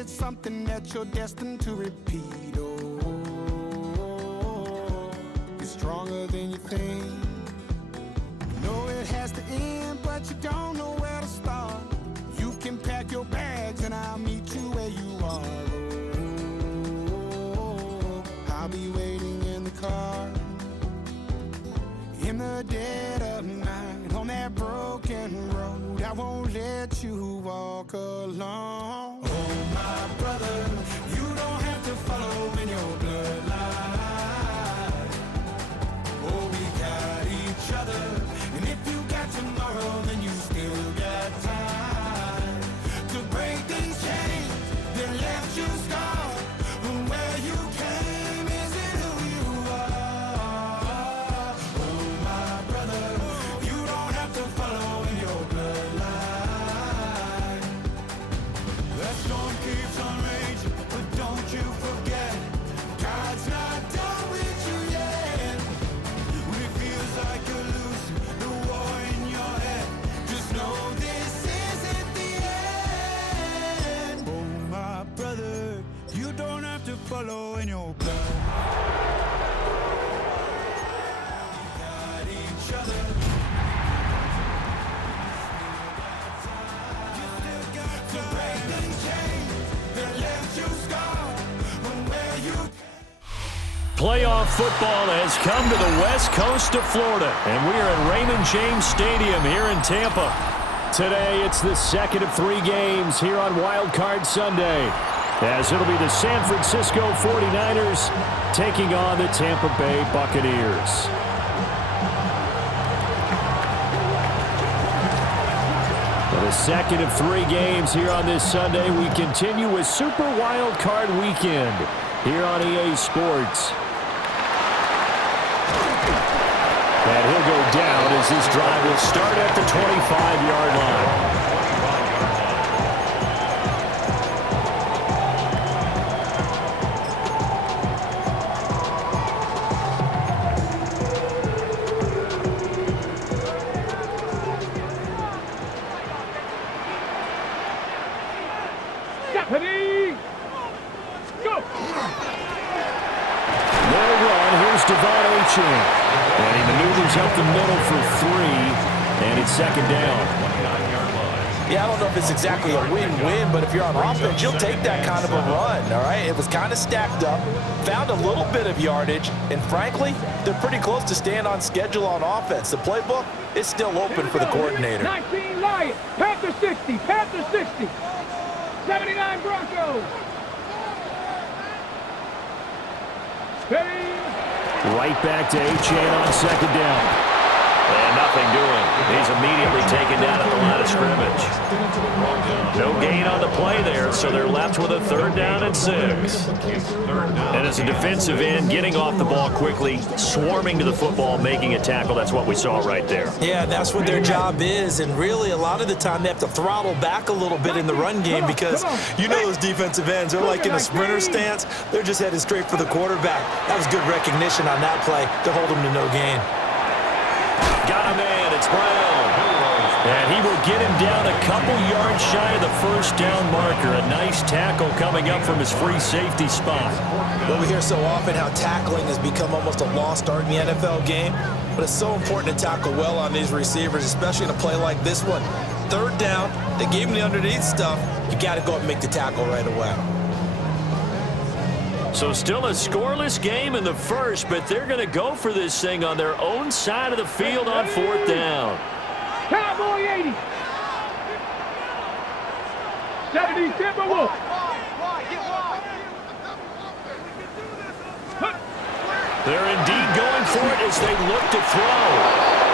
it's something that you're destined to repeat. Oh, it's stronger than you think. You know it has to end, but you don't know where to start. You can pack your bags and I'll meet you where you are. Oh, I'll be waiting in the car in the dead of night on that broken road. I won't let you walk alone. Oh, my brother, you don't have to follow in your bloodline. Oh, we got each other, and if you got tomorrow, then you still got time to break these chains that left you scarred. From where you came isn't who you are. Oh, my brother, you don't have to follow in your bloodline. The storm keeps on raging, but don't you forget, God's not done with you yet. When it feels like you're losing the war in your head, just know this isn't the end. Oh, my brother, you don't have to follow in your blood. We got each other. You still got to break these chains that left you scarred from where you Playoff football has come to the west coast of Florida, and we are at Raymond James Stadium here in Tampa. Today, it's the second of 3 games here on Wild Card Sunday, as it'll be the San Francisco 49ers taking on the Tampa Bay Buccaneers. For the second of 3 games here on this Sunday, we continue with Super Wild Card Weekend here on EA Sports. And he'll go down as this drive will start at the 25-yard line. Ready? Go! They'll run. Here's Devon Achane. And he maneuvers up the middle for 3, and it's second down. Yeah, I don't know if it's exactly a win-win, but if you're on offense, you'll take that kind of a run, all right? It was kind of stacked up, found a little bit of yardage, and frankly, they're pretty close to staying on schedule on offense. The playbook is still open for the coordinator. 19 Lions, Panther 60, Panther 60, 79 Broncos. Ready? Right back to Achane on second down. And nothing doing. He's immediately taken down at the line of scrimmage. No gain on the play there, so they're left with a 3rd down and 6. And as a defensive end, getting off the ball quickly, swarming to the football, making a tackle, that's what we saw right there. Yeah, that's what their job is, and really a lot of the time they have to throttle back a little bit in the run game because you know those defensive ends, they're like in a sprinter stance. They're just headed straight for the quarterback. That was good recognition on that play to hold him to no gain. Got a man, it's Brown. And he will get him down a couple yards shy of the 1st down marker. A nice tackle coming up from his free safety spot. Well, we hear so often how tackling has become almost a lost art in the NFL game, but it's so important to tackle well on these receivers, especially in a play like this one. 3rd down, they gave him the underneath stuff. You got to go up and make the tackle right away. So still a scoreless game in the first, but they're going to go for this thing on their own side of the field on 4th down. Cowboy 80. 70 Timberwolves. They're indeed going for it as they look to throw.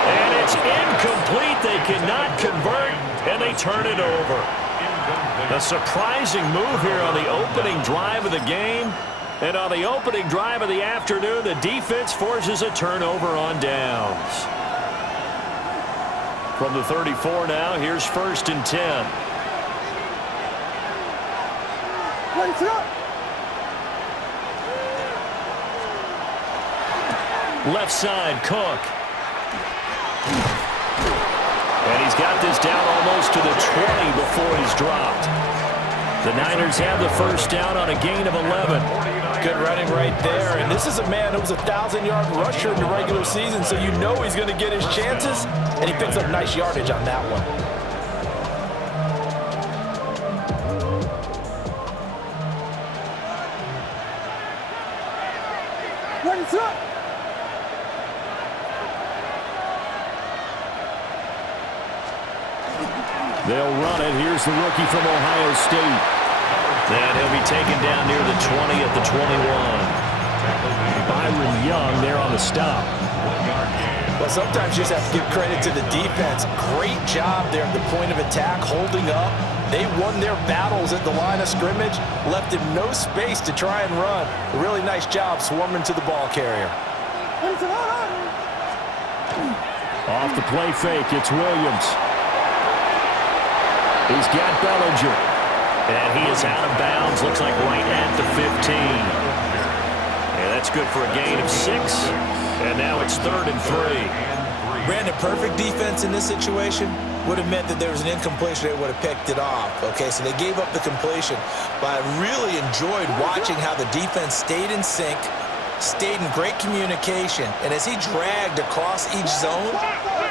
And it's incomplete. They cannot convert, and they turn it over. A surprising move here on the opening drive of the game. And on the opening drive of the afternoon, the defense forces a turnover on downs. From the 34 now, here's 1st and 10. Left side, Cook. And he's got this down almost to the 20 before he's dropped. The Niners have the first down on a gain of 11. Good running right there. And this is a man who was a 1,000-yard rusher in the regular season, so you know he's going to get his chances, and he picks up nice yardage on that one. What's up? They'll run it. Here's the rookie from Ohio State. And he'll be taken down near the 20 at the 21. Byron Young there on the stop. Well, sometimes you just have to give credit to the defense. Great job there at the point of attack, holding up. They won their battles at the line of scrimmage, left him no space to try and run. A really nice job swarming to the ball carrier. Off the play fake, it's Williams. He's got Bellinger. And he is out of bounds, looks like right at the 15. And that's good for a gain of 6. And now it's 3rd and 3. Brandon, perfect defense in this situation would have meant that there was an incompletion. They would have picked it off. Okay, so they gave up the completion. But I really enjoyed watching how the defense stayed in sync, stayed in great communication. And as he dragged across each zone,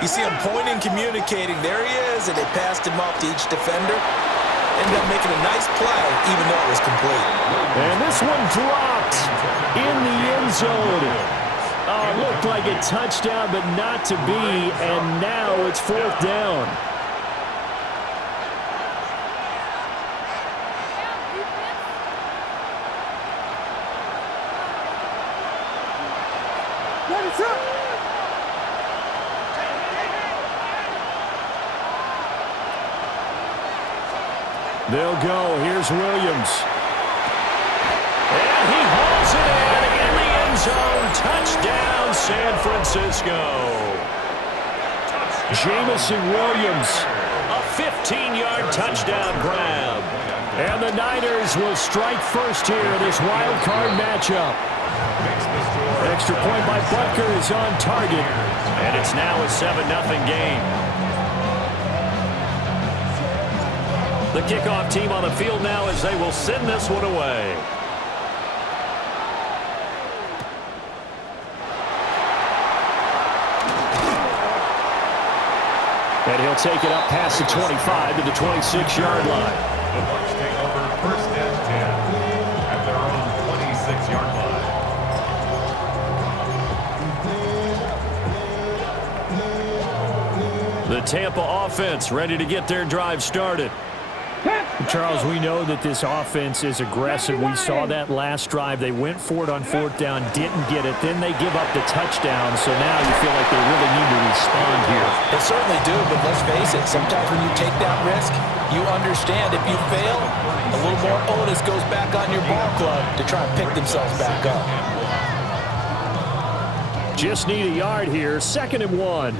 you see him pointing, communicating. There he is, and they passed him off to each defender. Ended up making a nice play, even though it was complete. And this one dropped in the end zone. Looked like a touchdown, but not to be. And now it's 4th down. What's up? They'll go. Here's Williams. And he hauls it in the end zone. Touchdown, San Francisco. Jamison Williams, a 15-yard touchdown grab. And the Niners will strike first here in this wild card matchup. Extra point by Butker is on target. And it's now a 7-0 game. The kickoff team on the field now as they will send this one away. And he'll take it up past the 25 to the 26-yard line. The Bucs take over 1st and 10 at their own 26-yard line. The Tampa offense ready to get their drive started. Charles, we know that this offense is aggressive. We saw that last drive. They went for it on 4th down, didn't get it. Then they give up the touchdown. So now you feel like they really need to respond here. They certainly do, but let's face it. Sometimes when you take that risk, you understand if you fail, a little more onus goes back on your ball club to try and pick themselves back up. Just need a yard here. 2nd and 1.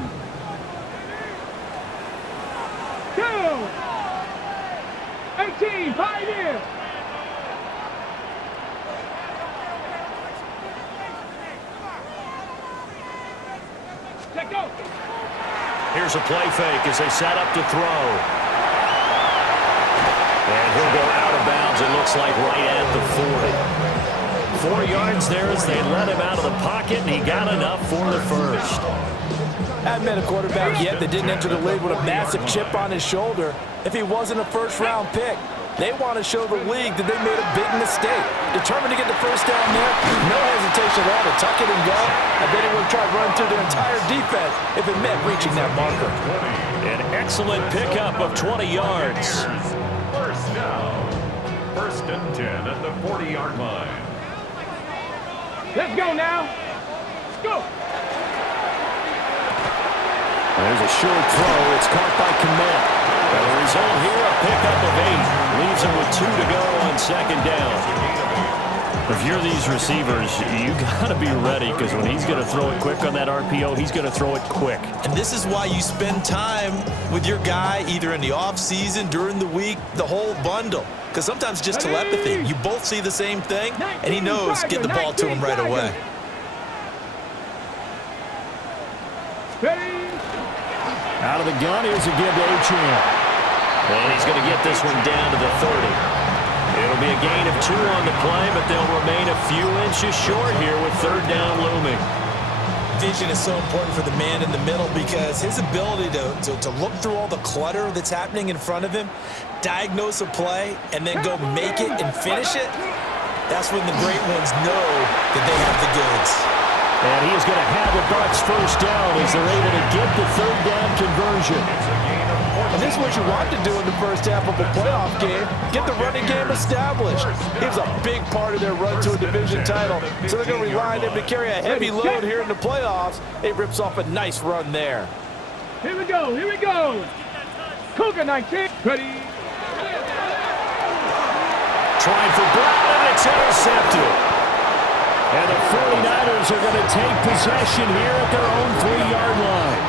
Go! 18, Pioneer! Let go! Here's a play fake as they set up to throw. And he'll go out of bounds, it looks like right at the 40. 4 yards there as they let him out of the pocket, and he got enough for the first. Haven't been a quarterback yet that didn't enter the league with a massive chip on his shoulder. If he wasn't a first-round pick, they want to show the league that they made a big mistake. Determined to get the first down there, no hesitation at all to tuck it and go. I bet he would have tried running through their entire defense if it meant reaching that marker. An excellent pickup of 20 yards. First down. 1st and 10 at the 40-yard line. Let's go now! Let's go! There's a short throw. It's caught by Kmet. And the result here, a pickup of 8. Leaves him with 2 to go on 2nd down. If you're these receivers, you got to be ready because when he's going to throw it quick on that RPO, he's going to throw it quick. And this is why you spend time with your guy either in the offseason, during the week, the whole bundle. Because sometimes just telepathy. You both see the same thing, and he knows get the ball to him right away. Ready? Out of the gun, here's a give to Achane. And he's going to get this one down to the 30. a gain of 2 on the play, but they'll remain a few inches short here with third down looming. Vision is so important for the man in the middle because his ability to look through all the clutter that's happening in front of him, diagnose a play, and then go make it and finish it, that's when the great ones know that they have the goods. And he is going to have the Bucs first down as they're able to get the third down conversion. And this is what you want to do in the first half of a playoff game. Get the running game established. It's a big part of their run to a division title. So they're going to rely on him to carry a heavy load here in the playoffs. It rips off a nice run there. Here we go. Here we go. Cougar 19. Ready. Trying for Brown, and it's intercepted. And the 49ers are going to take possession here at their own 3-yard line.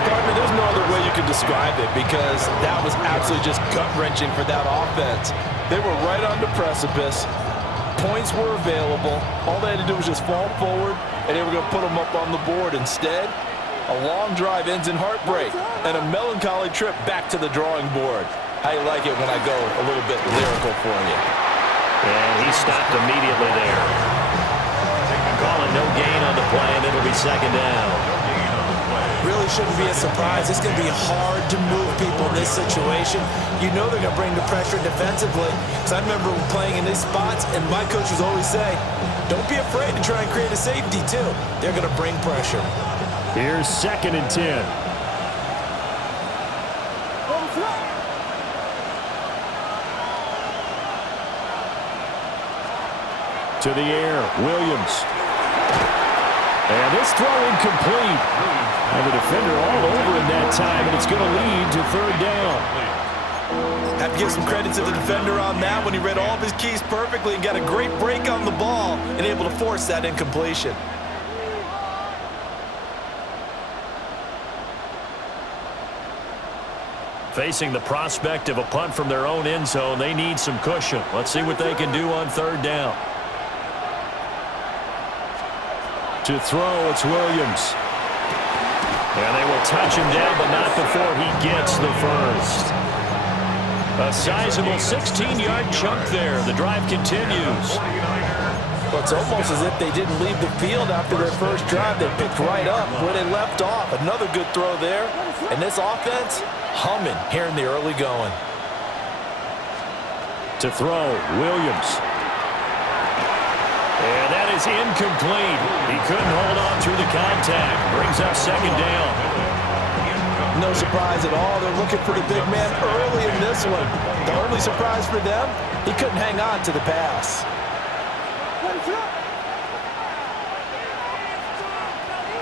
Gardner, there's no other way you can describe it because that was absolutely just gut-wrenching for that offense. They were right on the precipice. Points were available. All they had to do was just fall forward, and they were going to put them up on the board. Instead, a long drive ends in heartbreak and a melancholy trip back to the drawing board. How you like it when I go a little bit lyrical for you? And he stopped immediately there. Calling no gain on the play, and it'll be second down. Really shouldn't be a surprise. It's going to be hard to move people in this situation. You know they're going to bring the pressure defensively. Because I remember playing in these spots, and my coaches always say, don't be afraid to try and create a safety, too. They're going to bring pressure. Here's 2nd and 10. To the air, Williams. And this throw incomplete. And the defender all over in that time, and it's going to lead to third down. Have to give some credit to the defender on that when he read all of his keys perfectly and got a great break on the ball and able to force that incompletion. Facing the prospect of a punt from their own end zone, they need some cushion. Let's see what they can do on third down. To throw, it's Williams. And they will touch him down, but not before he gets the first. A sizable 16-yard chunk there. The drive continues. Well, it's almost as if they didn't leave the field after their first drive. They picked right up where they left off. Another good throw there. And this offense, humming here in the early going. To throw, Williams. And that is incomplete. He couldn't hold on through the contact. Brings up second down. No surprise at all. They're looking for the big man early in this one. The only surprise for them, he couldn't hang on to the pass.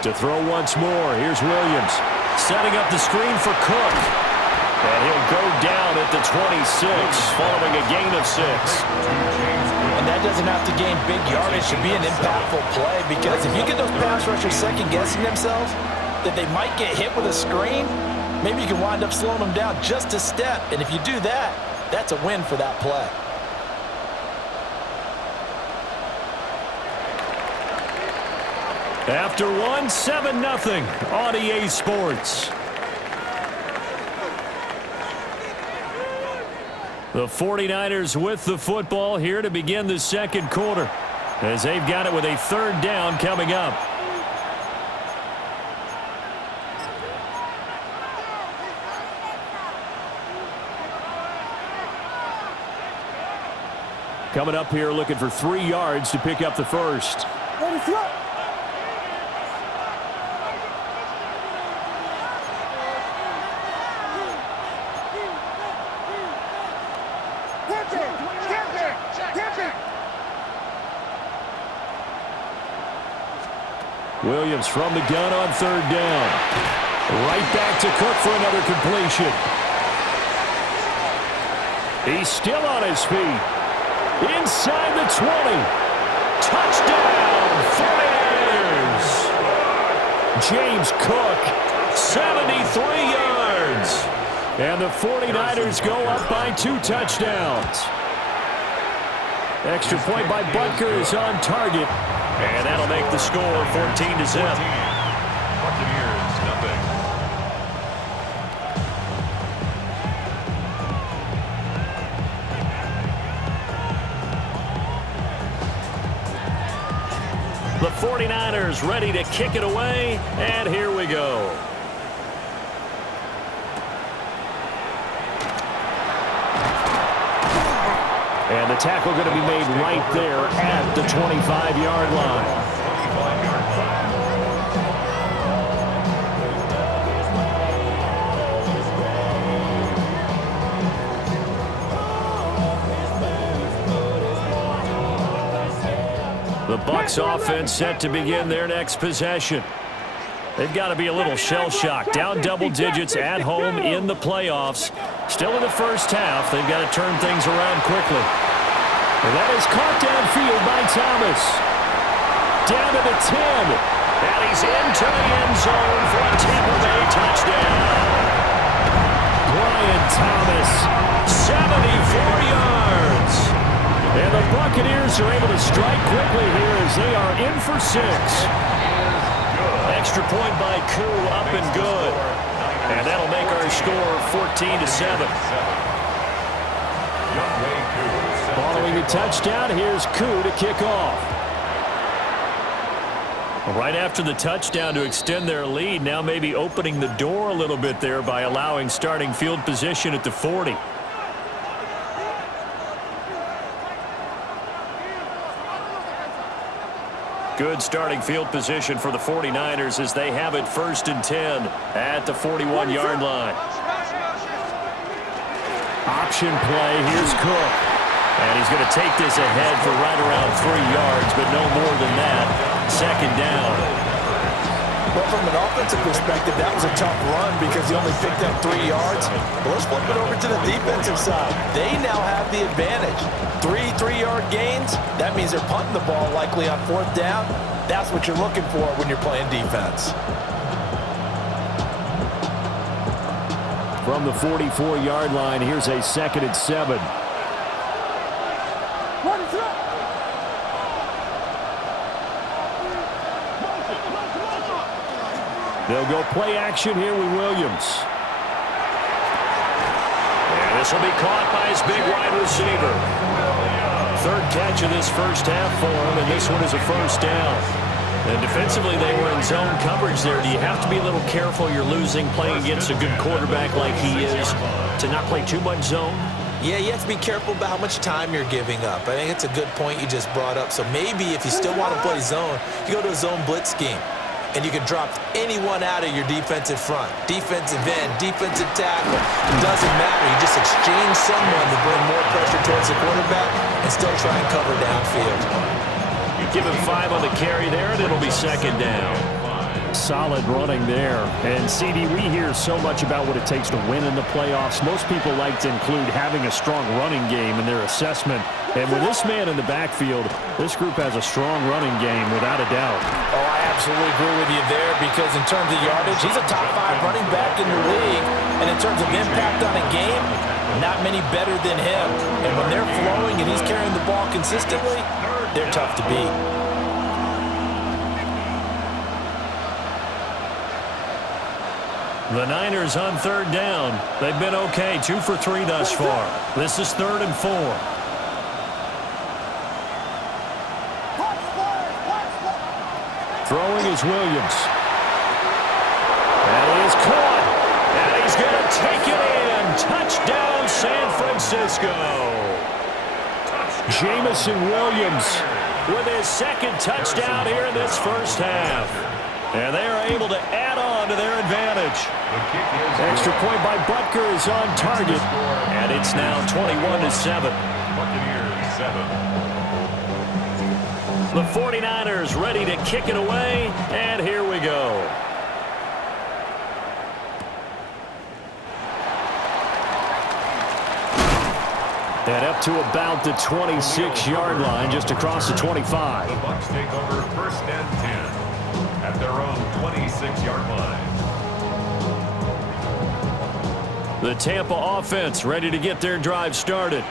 To throw once more, here's Williams. Setting up the screen for Cook. And he'll go down at the 26, following a gain of 6. And that doesn't have to gain big yardage to be an impactful play, because if you get those pass rushers second-guessing themselves that they might get hit with a screen, maybe you can wind up slowing them down just a step. And if you do that, that's a win for that play. After one, 7-0 on EA Sports. The 49ers with the football here to begin the second quarter, as they've got it with a third down coming up. Coming up here looking for 3 yards to pick up the first. Williams from the gun on third down. Right back to Cook for another completion. He's still on his feet. Inside the 20. Touchdown, 49ers. James Cook, 73 yards. And the 49ers go up by 2 touchdowns. Extra point by Butker is on target. And that'll make the score 14-0. Buccaneers, nothing. The 49ers ready to kick it away, and here we go. And the tackle going to be made right there at the 25-yard line. The Bucs offense set to begin their next possession. They've got to be a little shell-shocked. Down double digits at home in the playoffs. Still in the first half. They've got to turn things around quickly. And that is caught downfield by Thomas. Down to the 10. And he's into the end zone for a Tampa Bay touchdown. Brian Thomas, 74 yards. And the Buccaneers are able to strike quickly here as they are in for 6. Extra point by Koo, up and good. And that'll make our score 14-7. Following the touchdown, here's Koo to kick off. Right after the touchdown to extend their lead, now maybe opening the door a little bit there by allowing starting field position at the 40. Good starting field position for the 49ers as they have it 1st and 10 at the 41-yard line. Option play. Here's Cook. And he's going to take this ahead for right around 3 yards, but no more than that. 2nd down. Well, from an offensive perspective, that was a tough run because he only picked up 3 yards. But let's flip it over to the defensive side. They now have the advantage. 3 3-yard gains. That means they're punting the ball likely on 4th down. That's what you're looking for when you're playing defense. From the 44-yard line, here's a 2nd and 7. They'll go play action here with Williams. And this will be caught by his big wide receiver. 3rd catch of this first half for him, and this one is a 1st down. And defensively, they were in zone coverage there. Do you have to be a little careful? You're losing playing against a good quarterback like he is to not play too much zone? Yeah, you have to be careful about how much time you're giving up. I think it's a good point you just brought up. So maybe if you still want to play zone, you go to a zone blitz scheme. And you can drop anyone out of your defensive front. Defensive end, defensive tackle. It doesn't matter. You just exchange someone to bring more pressure towards the quarterback and still try and cover downfield. You give him 5 on the carry there, and it'll be 2nd down. Solid running there. And, CD, we hear so much about what it takes to win in the playoffs. Most people like to include having a strong running game in their assessment. And with this man in the backfield, this group has a strong running game without a doubt. Oh, I absolutely agree with you there because in terms of yardage, he's a top 5 running back in the league. And in terms of impact on a game, not many better than him. And when they're flowing and he's carrying the ball consistently, they're tough to beat. The Niners on 3rd down. They've been okay, 2 for 3 thus far. This is 3rd and 4. Throwing is Williams. And he is caught. And he's going to take it in. Touchdown, San Francisco. Jamison Williams with his 2nd touchdown here in this first half. And they are able to add on to their advantage. Extra point by Butker is on target. And it's now 21-7. Buccaneers 7. The 49ers ready to kick it away, and here we go. And up to about the 26-yard line, just across the 25. The Bucs take over 1st and 10 at their own 26-yard line. The Tampa offense ready to get their drive started.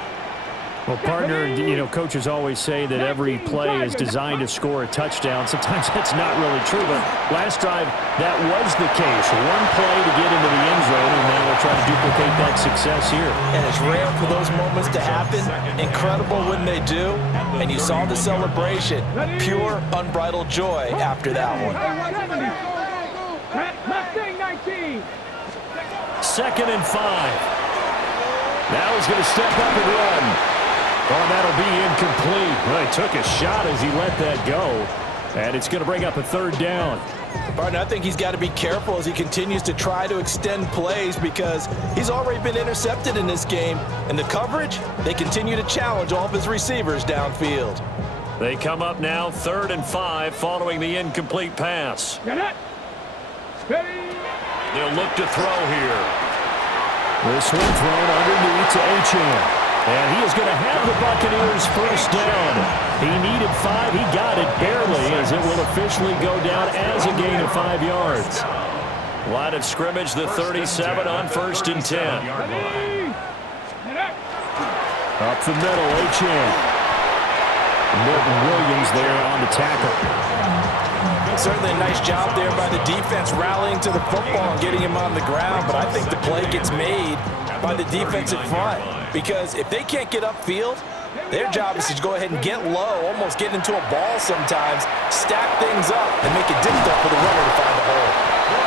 Well, partner, coaches always say that every play is designed to score a touchdown. Sometimes that's not really true, but last drive, that was the case. One play to get into the end zone, and now we'll try to duplicate that success here. And it's rare for those moments to happen. Incredible when they do. And you saw the celebration. Pure, unbridled joy after that one. Mustang 19. 2nd and 5. Now he's going to step up and run. Oh, that'll be incomplete. Well, he took a shot as he let that go. And it's going to bring up a 3rd down. Barton, I think he's got to be careful as he continues to try to extend plays because he's already been intercepted in this game. And the coverage, they continue to challenge all of his receivers downfield. They come up now 3rd and 5 following the incomplete pass. Get it. Ready. They'll look to throw here. This one thrown underneath to Achane. And he is going to have the Buccaneers 1st down. He needed 5. He got it barely as it will officially go down as a gain of 5 yards. Line of scrimmage, the 37 on 1st and 10. Up the middle, Achane. Milton Williams there on the tackle. Certainly a nice job there by the defense rallying to the football and getting him on the ground, but I think the play gets made by the defensive front because if they can't get upfield, their job is to go ahead and get low, almost get into a ball sometimes, stack things up, and make it difficult for the runner to find the hole.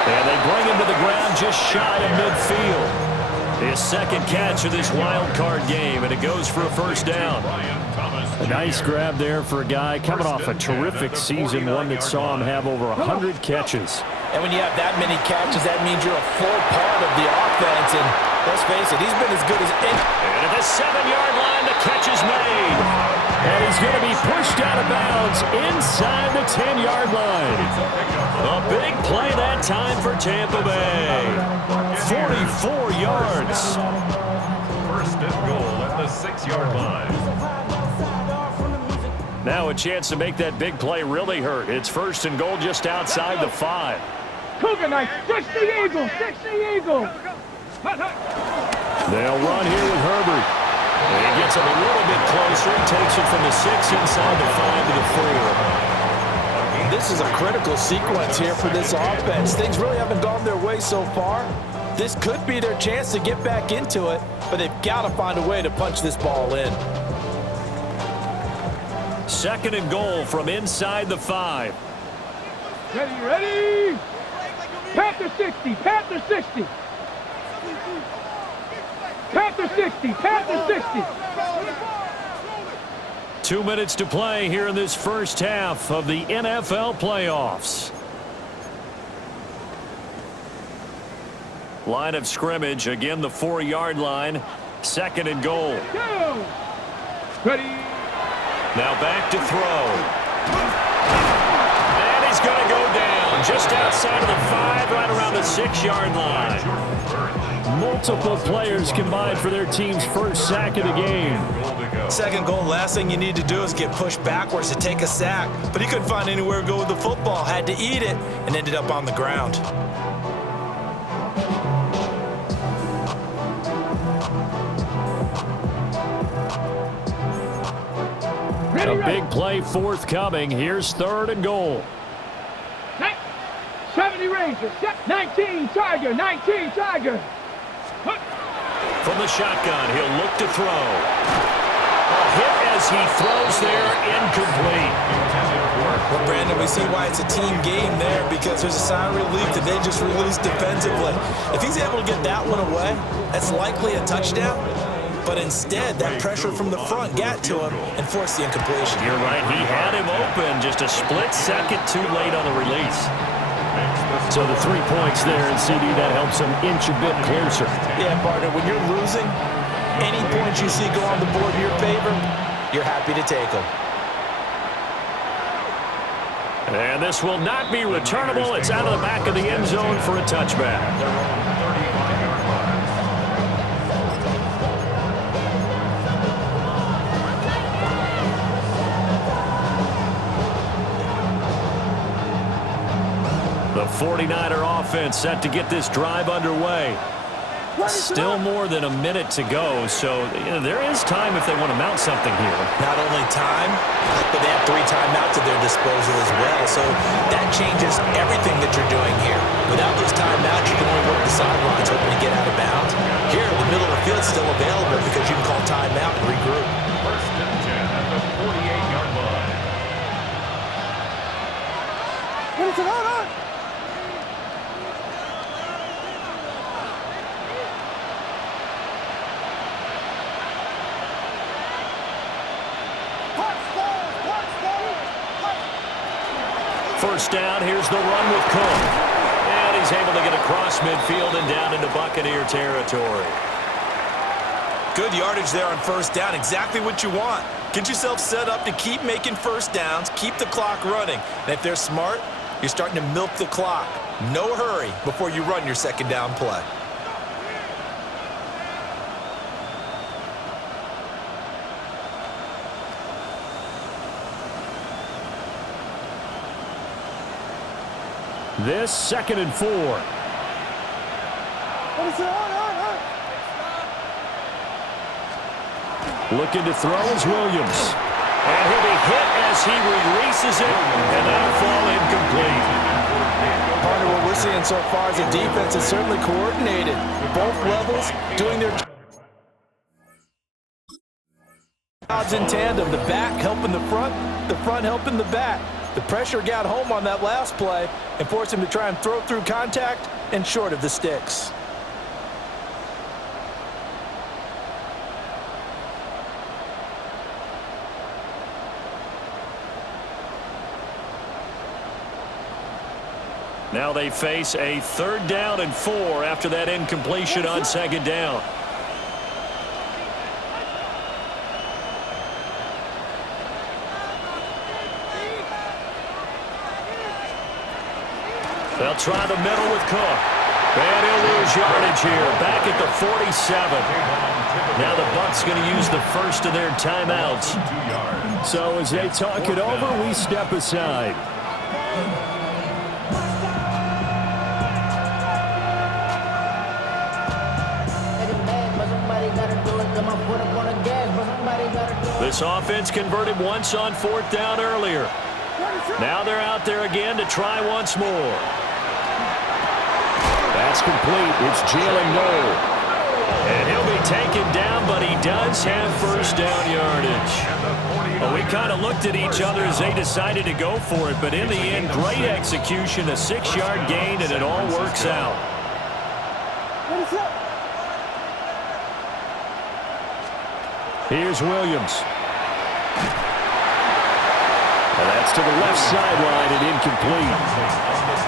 And they bring him to the ground just shy of midfield. His 2nd catch of this wild card game, and it goes for a 1st down. A nice grab there for a guy coming off a terrific season, one that saw him have over 100 catches. And when you have that many catches, that means you're a full part of the offense. And let's face it, he's been as good as any. And at the 7-yard line, the catch is made. And he's going to be pushed out of bounds inside the 10-yard line. A big play that time for Tampa Bay. 44 yards. 1st and goal at the 6-yard line. Now a chance to make that big play really hurt. It's 1st and goal just outside the 5. Cougar Knight. 60 Eagles. 60 Eagles. They'll run here with Herbert. And he gets him a little bit closer. He takes it from the 6 inside the 5 to the 4. This is a critical sequence here for this offense. Things really haven't gone their way so far. This could be their chance to get back into it, but they've got to find a way to punch this ball in. 2nd and goal from inside the 5. Ready. Panther 60. Panther 60. Panther 60. Panther 60. 2 minutes to play here in this 1st half of the NFL playoffs. Line of scrimmage, again the 4-yard line. 2nd and goal. Go. Ready. Now back to throw. And he's going to go down just outside of the 5, right around the 6-yard line. Multiple players combined for their team's 1st sack of the game. 2nd goal, last thing you need to do is get pushed backwards to take a sack. But he couldn't find anywhere to go with the football, had to eat it, and ended up on the ground. A big play forthcoming. Here's 3rd and goal. 70 Rangers. 19 Tiger. 19 Tiger. From the shotgun, he'll look to throw. A hit as he throws there, incomplete. Well, Brandon, we see why it's a team game there because there's a sign of relief that they just released defensively. If he's able to get that one away, that's likely a touchdown. But instead, that pressure from the front got to him and forced the incompletion. You're right. He had him open just a split second too late on the release. So the 3 points there, and CD, that helps him inch a bit closer. Yeah, partner, when you're losing, any points you see go on the board in your favor, you're happy to take them. And this will not be returnable. It's out of the back of the end zone for a touchback. The 49er offense set to get this drive underway. Still more than a minute to go, so there is time if they want to mount something here. Not only time, but they have 3 timeouts at their disposal as well. So that changes everything that you're doing here. Without those timeouts, you can only work the sidelines hoping to get out of bounds. Here, the middle of the field is still available because you can call timeout and regroup. First and 10 at the 48-yard line. First down, here's the run with Cook. And he's able to get across midfield and down into Buccaneer territory. Good yardage there on first down, exactly what you want. Get yourself set up to keep making first downs, keep the clock running. And if they're smart, you're starting to milk the clock. No hurry before you run your second down play. This 2nd and 4. Looking to throw is Williams. And he'll be hit as he releases it, and that'll fall incomplete. Partner, what we're seeing so far is the defense is certainly coordinated. Both levels doing their jobs in tandem. The back helping the front helping the back. The pressure got home on that last play and forced him to try and throw through contact and short of the sticks. Now they face a 3rd down and 4 after that incompletion on 2nd down. They'll try the middle with Cook. And he'll lose yardage here. Back at the 47. Now the Bucs going to use the first of their timeouts. So as they talk it over, we step aside. This offense converted once on 4th down earlier. Now they're out there again to try once more. That's complete. It's Jalen Noel. And he'll be taken down, but he does have first down yardage. Well, we kind of looked at each other as they decided to go for it, but in the end, great execution, a 6-yard gain, and it all works out. Here's Williams. And that's to the left sideline and incomplete.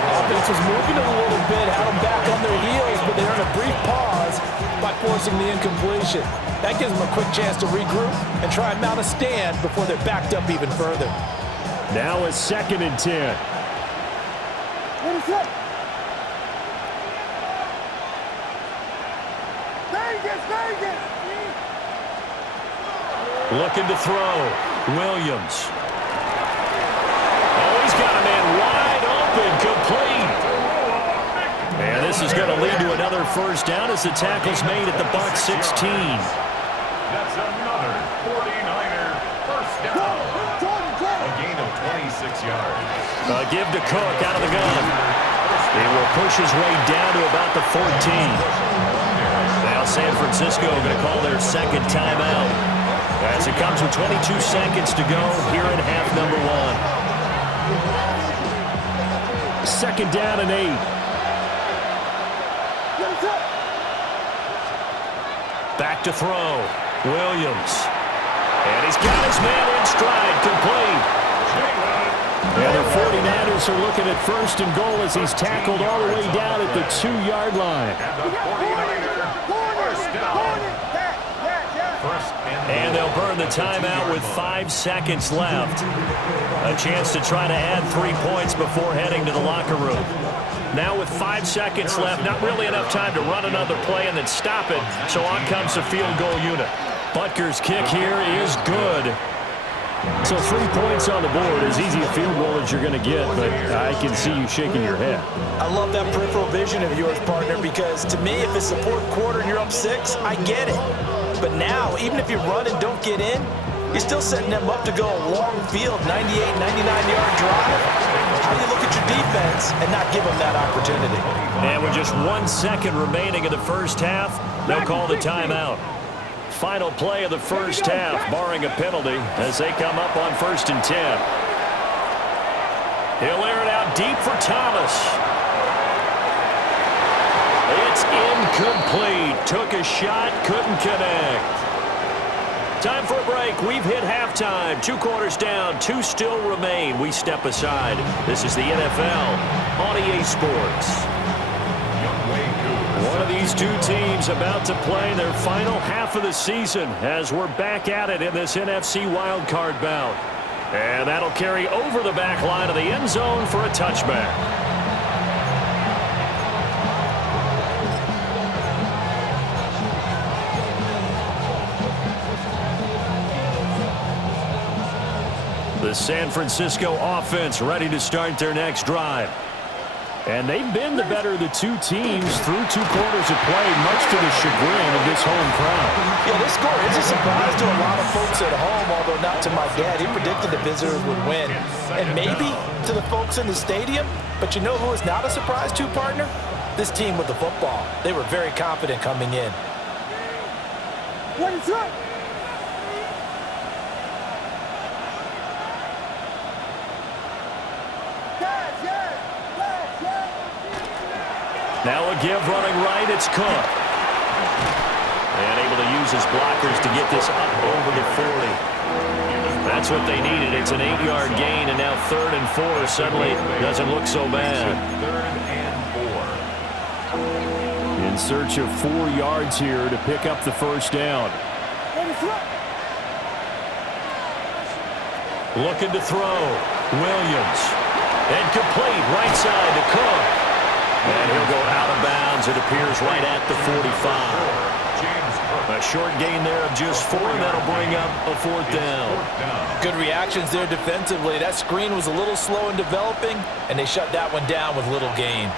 Offense was moving it a little bit, had them back on their heels, but they earned a brief pause by forcing the incompletion. That gives them a quick chance to regroup and try and mount a stand before they're backed up even further. Now a 2nd and 10. Looking to throw. Williams. Oh, he's got a man wide open, complete. And this is going to lead to another first down as the tackle's made at the Bucs 16. That's another 49er first down. A gain of 26 yards. Give to Cook out of the gun. He will push his way down to about the 14. Now San Francisco going to call their 2nd timeout, as it comes with 22 seconds to go here in half number 1. 2nd down and 8. Back to throw. Williams. And he's got his man in stride, complete. And the 49ers are looking at 1st and goal as he's tackled all the way down at the 2-yard line. And they'll burn the timeout with 5 seconds left. A chance to try to add 3 points before heading to the locker room. Now with 5 seconds left, not really enough time to run another play and then stop it. So on comes the field goal unit. Butker's kick here is good. So 3 points on the board, as easy a field goal as you're going to get, but I can see you shaking your head. I love that peripheral vision of yours, partner, because to me, if it's the fourth quarter and you're up 6, I get it. But now, even if you run and don't get in, you're still setting them up to go a long field, 98, 99-yard drive. How do you look at your defense and not give them that opportunity? And with just 1 second remaining in the first half, they'll call the timeout. Final play of the first half, barring a penalty, as they come up on 1st and 10. He'll air it out deep for Thomas. It's incomplete. Took a shot, couldn't connect. Time for a break. We've hit halftime. 2 quarters down, 2 still remain. We step aside. This is the NFL on EA Sports. One of these 2 teams about to play their final half of the season as we're back at it in this NFC wildcard bout. And that'll carry over the back line of the end zone for a touchback. The San Francisco offense ready to start their next drive. And they've been the better of the 2 teams through 2 quarters of play, much to the chagrin of this home crowd. Yeah, this score is a surprise to a lot of folks at home, although not to my dad. He predicted the visitors would win. And maybe to the folks in the stadium. But you know who is not a surprise to, partner? This team with the football. They were very confident coming in. What is up? Now a give running right, it's Cook. And able to use his blockers to get this up over the 40. That's what they needed. It's an 8-yard gain, and now 3rd and 4 suddenly doesn't look so bad. 3rd and 4. In search of 4 yards here to pick up the first down. Looking to throw. Williams. And complete right side to Cook. And he'll go out of bounds, it appears, right at the 45. A short gain there of just 4, and that'll bring up a 4th down. Good reactions there defensively. That screen was a little slow in developing, and they shut that one down with little gain.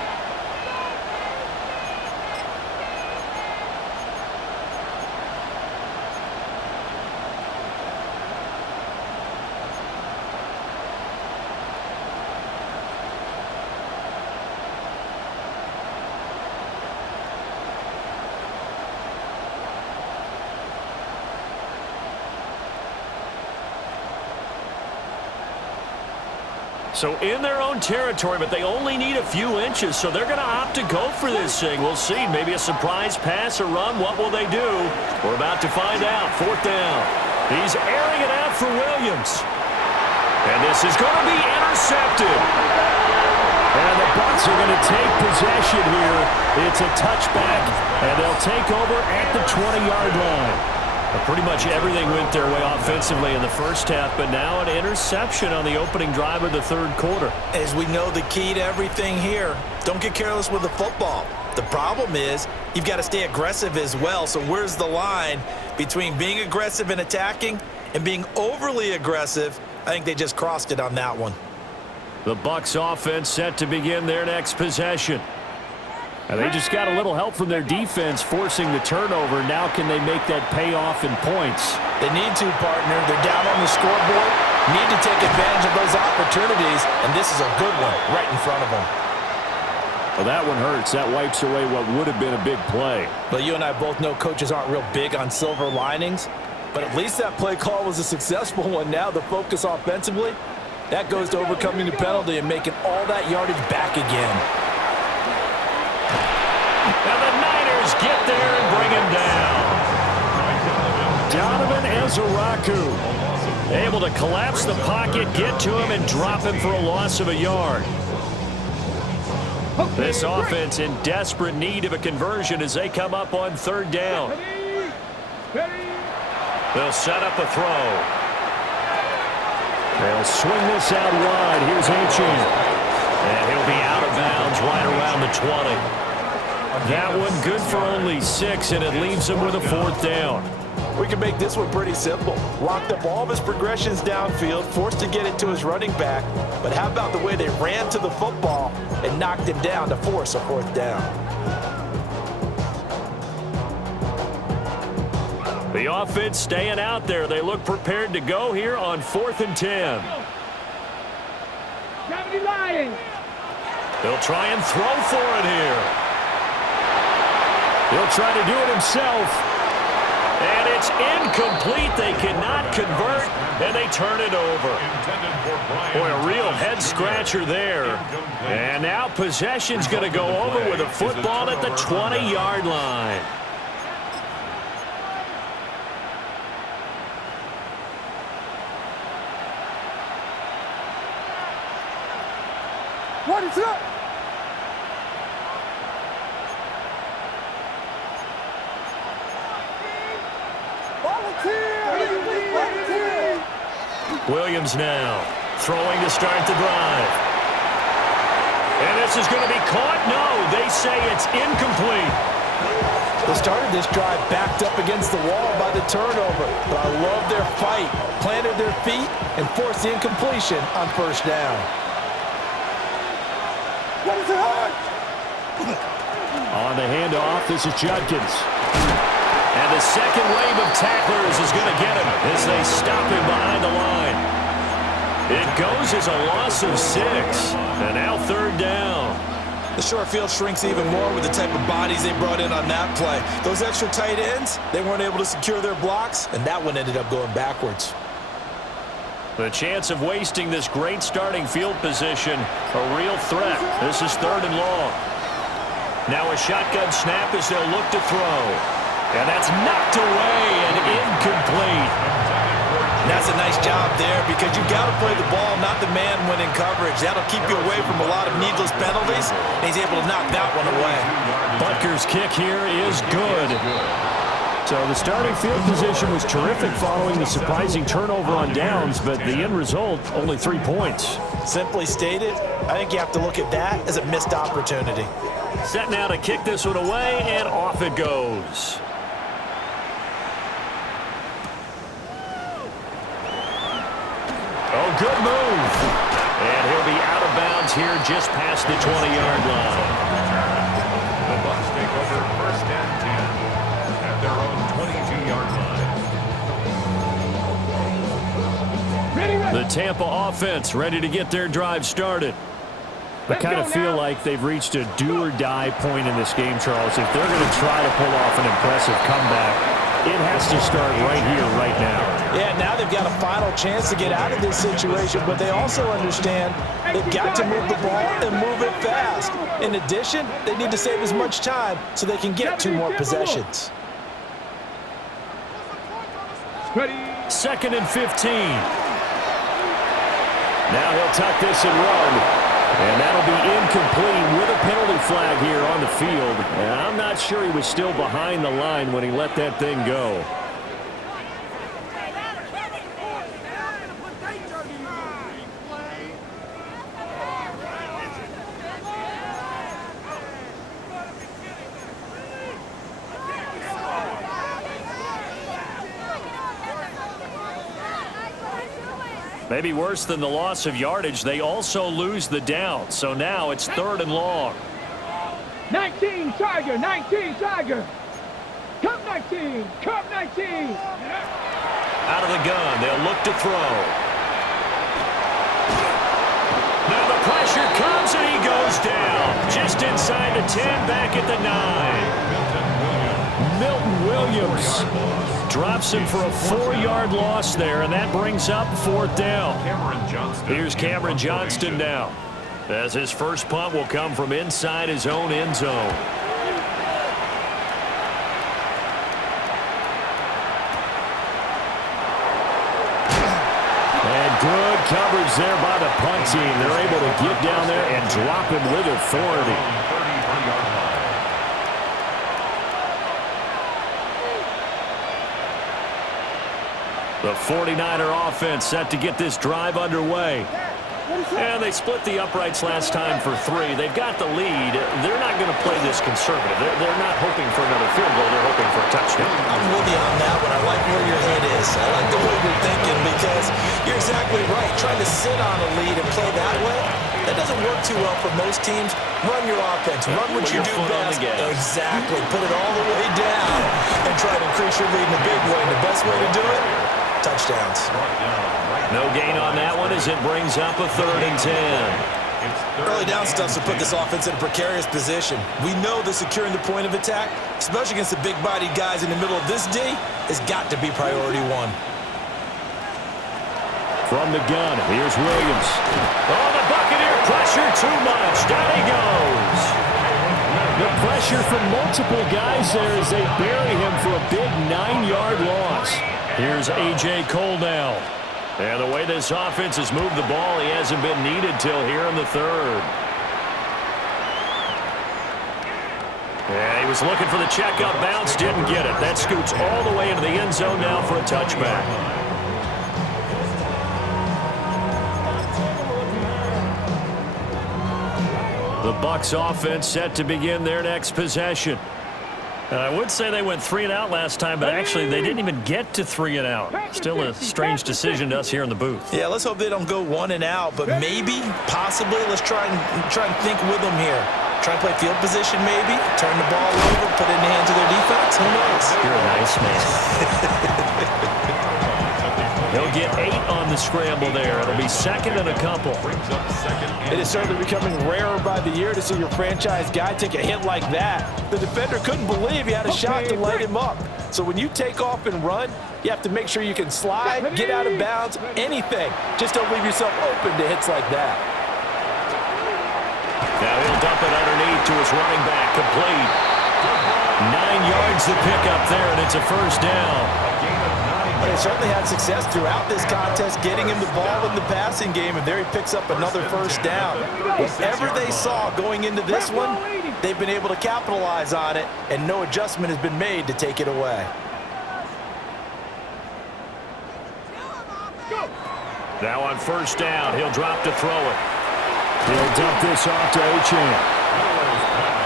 So in their own territory, but they only need a few inches, so they're going to opt to go for this thing. We'll see. Maybe a surprise pass or run. What will they do? We're about to find out. 4th down. He's airing it out for Williams. And this is going to be intercepted. And the Bucs are going to take possession here. It's a touchback, and they'll take over at the 20-yard line. Pretty much everything went their way offensively in the first half, but now an interception on the opening drive of the 3rd quarter. As we know, the key to everything here, don't get careless with the football. The problem is you've got to stay aggressive as well. So where's the line between being aggressive and attacking and being overly aggressive? I think they just crossed it on that one. The Bucs offense set to begin their next possession. And they just got a little help from their defense forcing the turnover. Now can they make that pay off in points? They need to, partner. They're down on the scoreboard. Need to take advantage of those opportunities, and this is a good one right in front of them. Well, that one hurts. That wipes away what would have been a big play. But you and I both know coaches aren't real big on silver linings, but at least that play call was a successful one. Now the focus offensively, that goes to overcoming the penalty and making all that yardage back again. And the Niners get there and bring him down. Donovan Ezeraku able to collapse the pocket, get to him, and drop him for a loss of a yard. This offense in desperate need of a conversion as they come up on 3rd down. They'll set up a throw. They'll swing this out wide. Here's Achane. And he'll be out of bounds right around the 20. That one good for only 6, and it leaves him with a 4th down. We can make this one pretty simple. Locked up all of his progressions downfield, forced to get it to his running back. But how about the way they ran to the football and knocked him down to force a 4th down? The offense staying out there. They look prepared to go here on 4th and 10. They'll try and throw for it here. He'll try to do it himself. And it's incomplete. They cannot convert, and they turn it over. Boy, a real head-scratcher there. And now possession's going to go over with a football at the 20-yard line. What is up? Williams now throwing to start the drive. And this is going to be caught. No, they say it's incomplete. They started this drive backed up against the wall by the turnover, but I love their fight. Planted their feet and forced the incompletion on 1st down. What is it on? On the handoff, this is Judkins. And the second wave of tacklers is going to get him as they stop him behind the line. It goes as a loss of 6. And now 3rd down. The short field shrinks even more with the type of bodies they brought in on that play. Those extra tight ends, they weren't able to secure their blocks, and that one ended up going backwards. The chance of wasting this great starting field position, a real threat. This is 3rd and long. Now a shotgun snap as they'll look to throw. And that's knocked away and incomplete. That's a nice job there because you got to play the ball, not the man when in coverage. That'll keep you away from a lot of needless penalties, and he's able to knock that one away. Butker's kick here is good. So the starting field position was terrific following the surprising turnover on downs, but the end result, only 3 points. Simply stated, I think you have to look at that as a missed opportunity. Set now to kick this one away, and off it goes. Oh, good move. And he'll be out of bounds here just past the 20-yard line. The Bucs take over 1st and 10 at their own 22-yard line. The Tampa offense ready to get their drive started. I kind of feel like they've reached a do-or-die point in this game, Charles. If they're going to try to pull off an impressive comeback, it has to start right here, right now. Yeah, now they've got a final chance to get out of this situation, but they also understand they've got to move the ball and move it fast. In addition, they need to save as much time so they can get 2 more possessions. 2nd and 15. Now he'll tuck this and run. And that'll be incomplete with a penalty flag here on the field. And I'm not sure he was still behind the line when he let that thing go. Maybe worse than the loss of yardage, they also lose the down. So now it's 3rd and long. 19, Tiger, 19, Tiger. Come 19, come 19. Out of the gun, they'll look to throw. Now the pressure comes and he goes down. Just inside the 10, back at the 9. Milton Williams drops him for a 4-yard loss there, and that brings up 4th down. Here's Cameron Johnston now, as his first punt will come from inside his own end zone. And good coverage there by the punt team. They're able to get down there and drop him with authority. The 49er offense set to get this drive underway. And they split the uprights last time for 3. They've got the lead. They're not going to play this conservative. They're not hoping for another field goal. They're hoping for a touchdown. I'm with you on that one. I like where your head is. I like the way you're thinking because you're exactly right. Trying to sit on a lead and play that way, that doesn't work too well for most teams. Run your offense. Run what you do best. Exactly. Put it all the way down and try to increase your lead in a big way. And the best way to do it, touchdowns. No gain on that one as it brings up a 3rd and 10. Early down stuff to put this offense in a precarious position. We know that securing the point of attack, especially against the big-bodied guys in the middle of this D, has got to be priority 1. From the gun, here's Williams. Oh, the Buccaneer pressure too much. Down he goes. The pressure from multiple guys there as they bury him for a big 9-yard loss. Here's A.J. Cole now. And the way this offense has moved the ball, he hasn't been needed till here in the 3rd. Yeah, he was looking for the checkup bounce, didn't get it. That scoots all the way into the end zone now for a touchback. The Bucs offense set to begin their next possession. I would say they went 3 and out last time, but actually they didn't even get to 3 and out. Still a strange decision to us here in the booth. Yeah, let's hope they don't go 1 and out, but maybe, possibly, let's try and think with them here. Try and play field position maybe, turn the ball over, put it in the hands of their defense. Who knows? You're a nice man. They'll get 8 on the scramble there. It'll be 2nd and a couple. It is certainly becoming rarer by the year to see your franchise guy take a hit like that. The defender couldn't believe he had a shot to light him up. So when you take off and run, you have to make sure you can slide, get out of bounds, anything. Just don't leave yourself open to hits like that. Now he'll dump it underneath to his running back, complete. 9 yards to pick up there, and it's a 1st down. They certainly had success throughout this contest, getting him the ball in the passing game, and there he picks up another 1st down. Whatever they saw going into this one, they've been able to capitalize on it, and no adjustment has been made to take it away. Now on 1st down, he'll drop to throw it. He'll dump this off to Achane.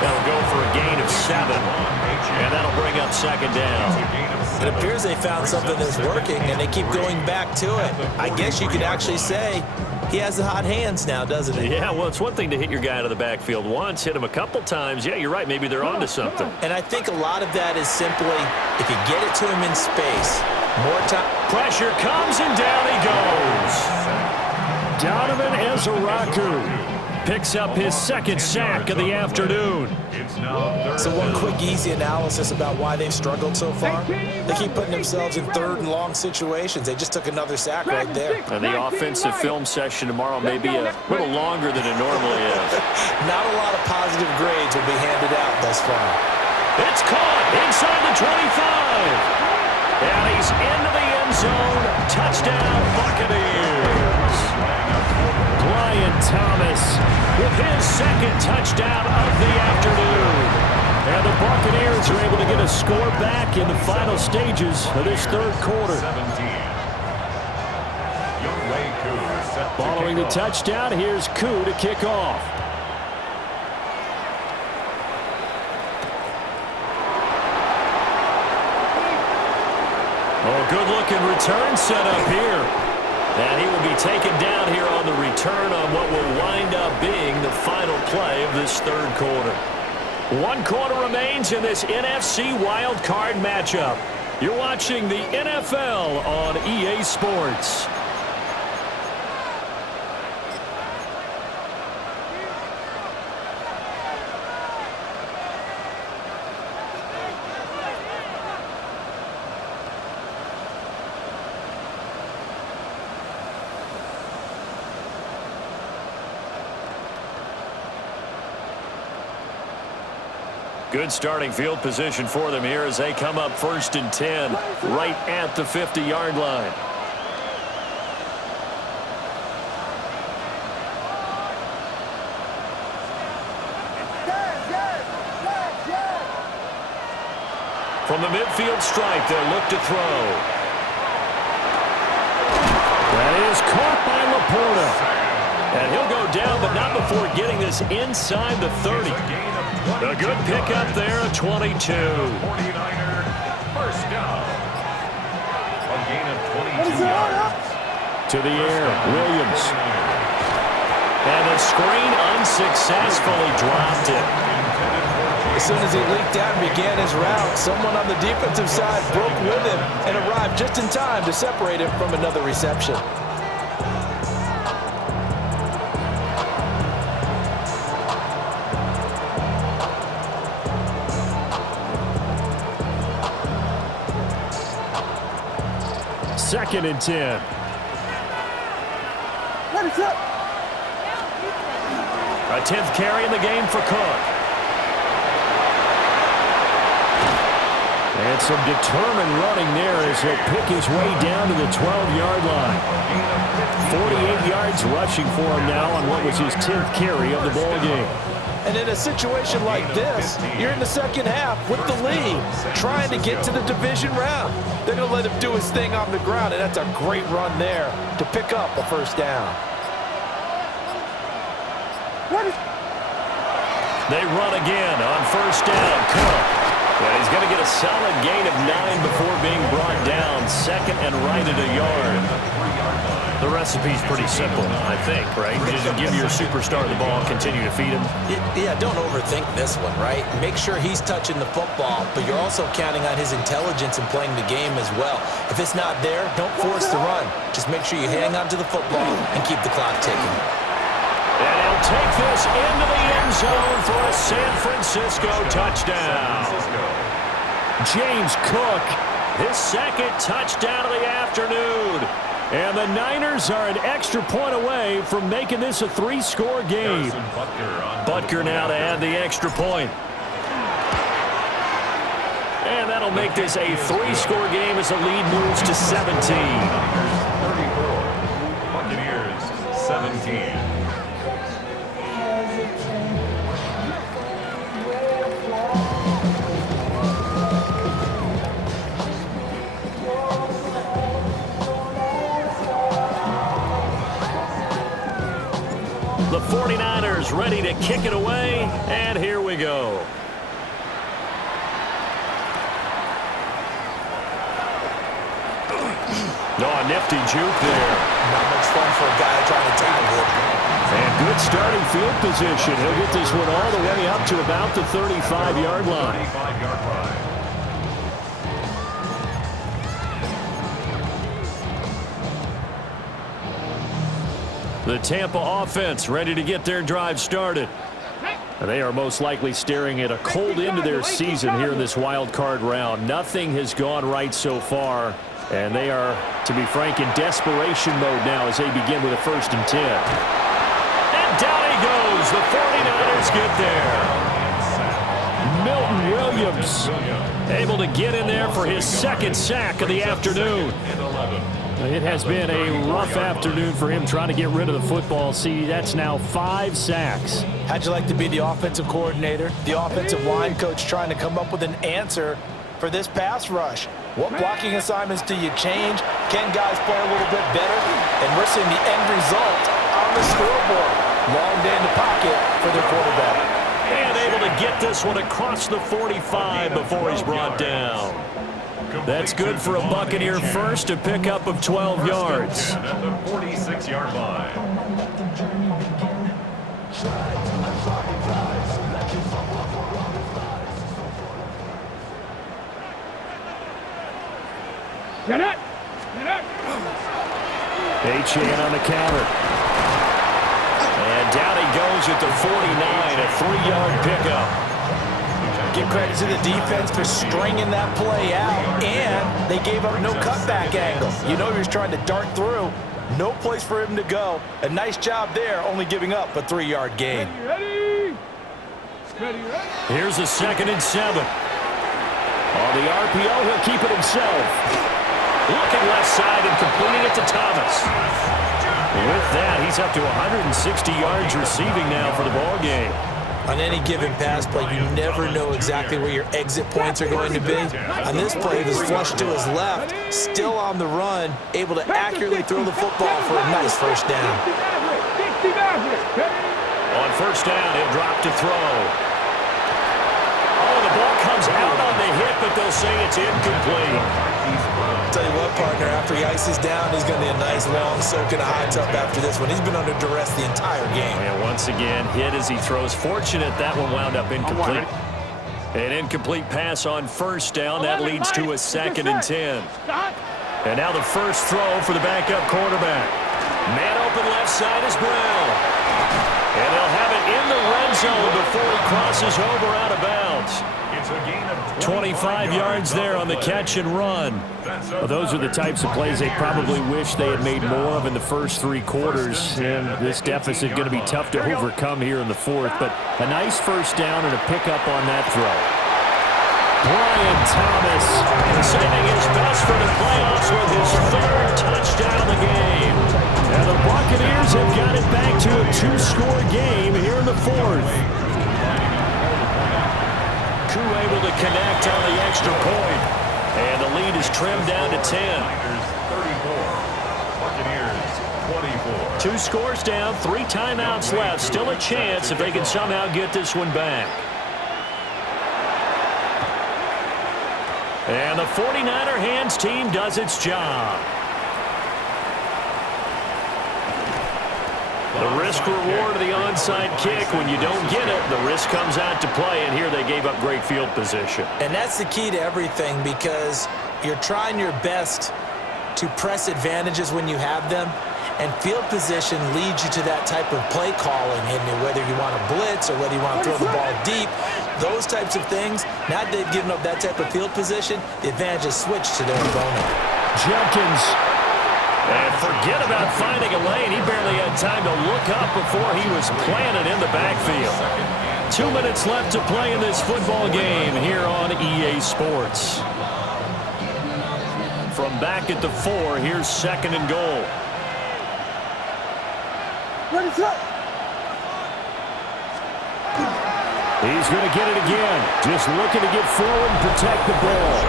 That'll go for a gain of 7, and that'll bring up 2nd down. It appears they found something that's working, and they keep going back to it. I guess you could actually say he has the hot hands now, doesn't he? Yeah, well, it's one thing to hit your guy out of the backfield once, hit him a couple times. Yeah, you're right. Maybe they're onto something. And I think a lot of that is simply if you get it to him in space, more time. Pressure comes, and down he goes. Donovan Ezeraku picks up his 2nd sack of the afternoon. So one quick, easy analysis about why they've struggled so far. They keep putting themselves in 3rd and long situations. They just took another sack right there. And the offensive film session tomorrow may be a little longer than it normally is. Not a lot of positive grades will be handed out thus far. It's caught inside the 25. And he's into the end zone. Touchdown, Buccaneers. Brian Thomas with his 2nd touchdown of the afternoon. And the Buccaneers are able to get a score back in the final stages of this 3rd quarter. Following the touchdown, here's Koo to kick off. Oh, good-looking return set up here. And he will be taken down here on the return on what will wind up being the final play of this 3rd quarter. 1 quarter remains in this NFC wildcard matchup. You're watching the NFL on EA Sports. Good starting field position for them here as they come up 1st and 10, right at the 50-yard line. From the midfield stripe, they'll look to throw. That is caught by Laporta. And he'll go down, but not before getting this inside the 30. A good pickup there, a 22. 49er, first down. A gain of 22 yards. To the air, Williams. And the screen unsuccessfully dropped it. As soon as he leaked out and began his route, someone on the defensive side broke with him and arrived just in time to separate him from another reception. Second and 10. A 10th carry in the game for Cook. And some determined running there as he'll pick his way down to the 12-yard line. 48 yards rushing for him now on what was his 10th carry of the ball game. And in a situation like this, you're in the second half with the lead, trying to get to the division round. They're going to let him do his thing on the ground, and that's a great run there to pick up a first down. They run again on first down. Cook. And he's going to get a solid gain of 9 before being brought down. Second and right at a yard. The recipe's pretty simple, I think, right? Just give your superstar the ball, continue to feed him. Yeah, don't overthink this one, right? Make sure he's touching the football, but you're also counting on his intelligence in playing the game as well. If it's not there, don't force the run. Just make sure you hang on to the football and keep the clock ticking. And he'll take this into the end zone for a San Francisco touchdown. James Cook, his second touchdown of the afternoon. And the Niners are an extra point away from making this a 3-score game. Butker now to add the extra point. And that'll make this a 3-score game as the lead moves to 17. 34, Buccaneers 17. The 49ers ready to kick it away, and here we go. No, a nifty juke there. Not much fun for a guy trying to tackle him. And good starting field position. He'll get this one all the way up to about the 35-yard line. 35-yard line. The Tampa offense ready to get their drive started. They are most likely staring at a cold end to their season here in this wild card round. Nothing has gone right so far, and they are, to be frank, in desperation mode now as they begin with a 1st and 10. And down he goes. The 49ers get there. Milton Williams able to get in there for his 2nd sack of the afternoon. It has been a rough afternoon for him trying to get rid of the football. See, that's now 5 sacks. How'd you like to be the offensive coordinator, the offensive line coach trying to come up with an answer for this pass rush? What blocking assignments do you change? Can guys play a little bit better? And we're seeing the end result on the scoreboard. Long day in the pocket for their quarterback. And able to get this one across the 45 before he's brought down. That's good for a Buccaneer first, to pick up of 12 yards. At the 46-yard line. Get it! Get it! Achane on the counter. And down he goes at the 49, a 3-yard pickup. Give credit to the defense for stringing that play out, and they gave up no cutback angle. You know he was trying to dart through. No place for him to go. A nice job there, only giving up a 3-yard gain. Ready? Ready, ready? Here's a 2nd and 7. On the RPO, he'll keep it himself. Looking left side and completing it to Thomas. With that, he's up to 160 yards receiving now for the ball game. On any given pass play, you never know exactly where your exit points are going to be. On this play, he was flushed to his left, still on the run, able to accurately throw the football for a nice 1st down. Steve Alford. On first down, he'll drop to throw. Oh, the ball comes out on the hit, but they'll say it's incomplete. Tell you what, partner, after he ices down, he's going to need a nice long soak in a hot tub after this one. He's been under duress the entire game. And once again, hit as he throws. Fortunate that one wound up incomplete. An incomplete pass on first down. That leads to a 2nd and 10. And now the first throw for the backup quarterback. Man open left side is Brown. And they'll have it in the red zone before he crosses over out of bounds. It's a gain of 25 yards there on the catch and run. Well, those are the types of plays they probably wish they had made more of in the first 3 quarters. And this deficit going to be tough to overcome here in the 4th. But a nice first down and a pickup on that throw. Brian Thomas saving his best for the playoffs with his 3rd touchdown of the game. And the Buccaneers have got it back to a 2-score game here in the 4th. Koo able to connect on the extra point. And the lead is trimmed down to 10. 34, Buccaneers 24. 2 scores down, 3 timeouts left. Still a chance if they can somehow get this one back. And the 49er hands team does its job. The risk-reward of the onside kick, when you don't get it, the risk comes out to play, and here they gave up great field position. And that's the key to everything, because you're trying your best to press advantages when you have them, and field position leads you to that type of play calling, and whether you want to blitz or whether you want to throw the ball deep, those types of things. Now that they've given up that type of field position, the advantage is switched to their opponent. Jenkins. And forget about finding a lane. He barely had time to look up before he was planted in the backfield. 2 minutes left to play in this football game here on EA Sports. From back at the 4, here's 2nd and goal. He's going to get it again. Just looking to get forward and protect the ball.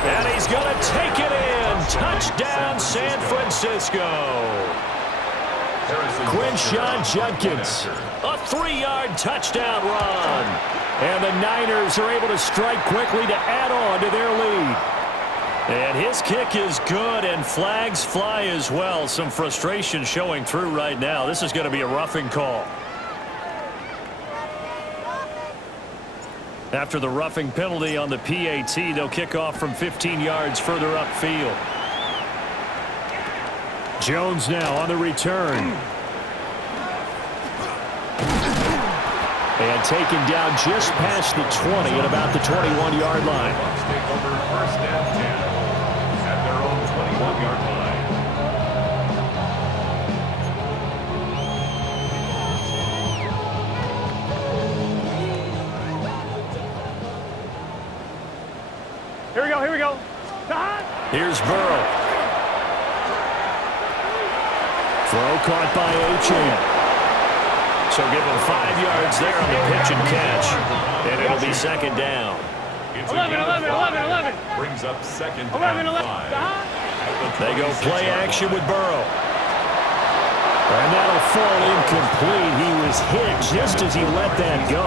And he's going to take it in. Touchdown, San Francisco. Quinshon Judkins. A 3-yard touchdown run. And the Niners are able to strike quickly to add on to their lead. And his kick is good, and flags fly as well. Some frustration showing through right now. This is going to be a roughing call. After the roughing penalty on the PAT, they'll kick off from 15 yards further upfield. Jones now on the return. And taken down just past the 20 at about the 21-yard line. Bucs take over 1st and 10 at their own 21-yard line. Here we go. Here's Burrow. Throw caught by Achane. So give him 5 yards there on the pitch and catch. And it'll be 2nd down. It's a gain of 11. brings up 2nd and 11. 5. They go play action with Burrow. And that'll fall incomplete. He was hit just as he let that go.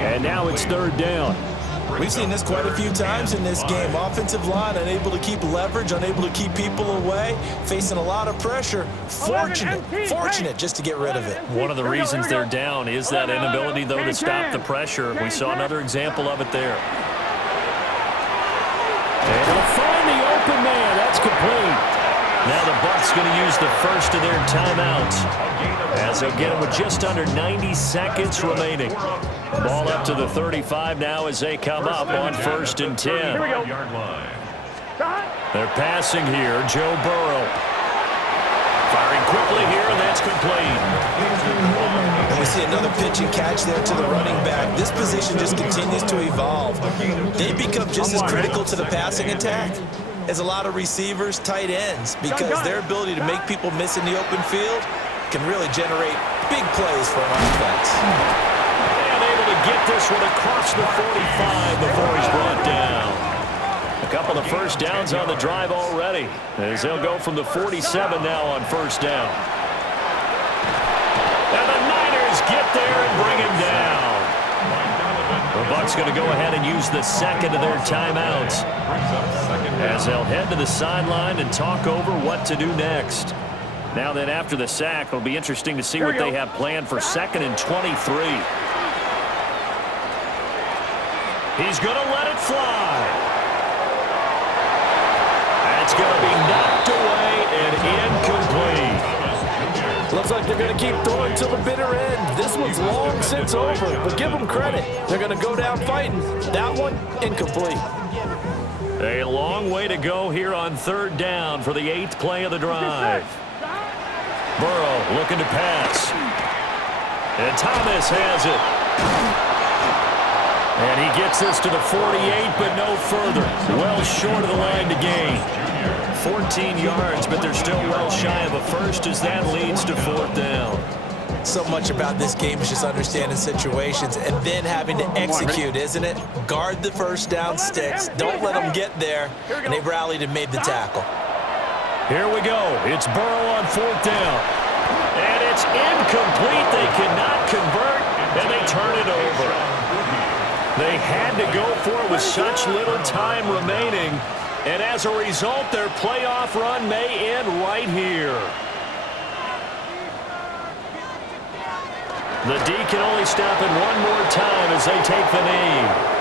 And now it's 3rd down. We've seen this quite a few times in this game. Offensive line unable to keep leverage, unable to keep people away, facing a lot of pressure. Fortunate just to get rid of it. One of the reasons they're down is that inability, though, to stop the pressure. We saw another example of it there. And they'll find the open man. That's complete. Now the Bucs going to use the first of their timeouts as they'll get it with just under 90 seconds remaining. Ball up to the 35 now as they come up on 1st and 10. They're passing here. Joe Burrow firing quickly here, and that's complete. And we see another pitch and catch there to the running back. This position just continues to evolve. They become just as critical to the passing attack as a lot of receivers, tight ends, because their ability to make people miss in the open field can really generate big plays for an offense. And able to get this one across the 45 before he's brought down. A couple of first downs on the drive already, as they'll go from the 47 now on 1st down. there and bring him down. The Bucs going to go ahead and use the second of their timeouts as they'll head to the sideline and talk over what to do next. Now then, after the sack, it'll be interesting to see what they have planned for 2nd and 23. He's going to let it fly. That's going to be knocked away and incomplete. Looks like they're going to keep throwing till the bitter end. This one's long since over, but give them credit. They're going to go down fighting. That one, incomplete. A long way to go here on 3rd down for the 8th play of the drive. Burrow looking to pass. And Thomas has it. And he gets this to the 48, but no further. Well short of the line to gain. 14 yards, but they're still well shy of a first as that leads to 4th down. So much about this game is just understanding situations and then having to execute, isn't it? Guard the first down sticks. Don't let them get there. And they rallied and made the tackle. Here we go. It's Burrow on 4th down. And it's incomplete. They cannot convert, and they turn it over. They had to go for it with such little time remaining. And as a result, their playoff run may end right here. The D can only stop it one more time as they take the knee.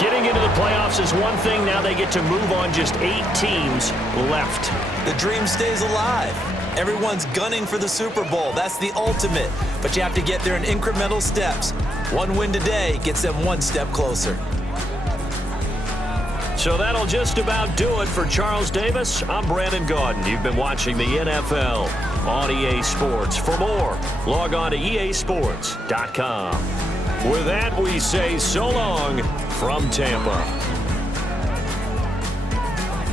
Getting into the playoffs is one thing. Now they get to move on. Just 8 teams left. The dream stays alive. Everyone's gunning for the Super Bowl. That's the ultimate. But you have to get there in incremental steps. One win today gets them one step closer. So that'll just about do it for Charles Davis. I'm Brandon Gaudin. You've been watching the NFL on EA Sports. For more, log on to easports.com. With that, we say so long from Tampa.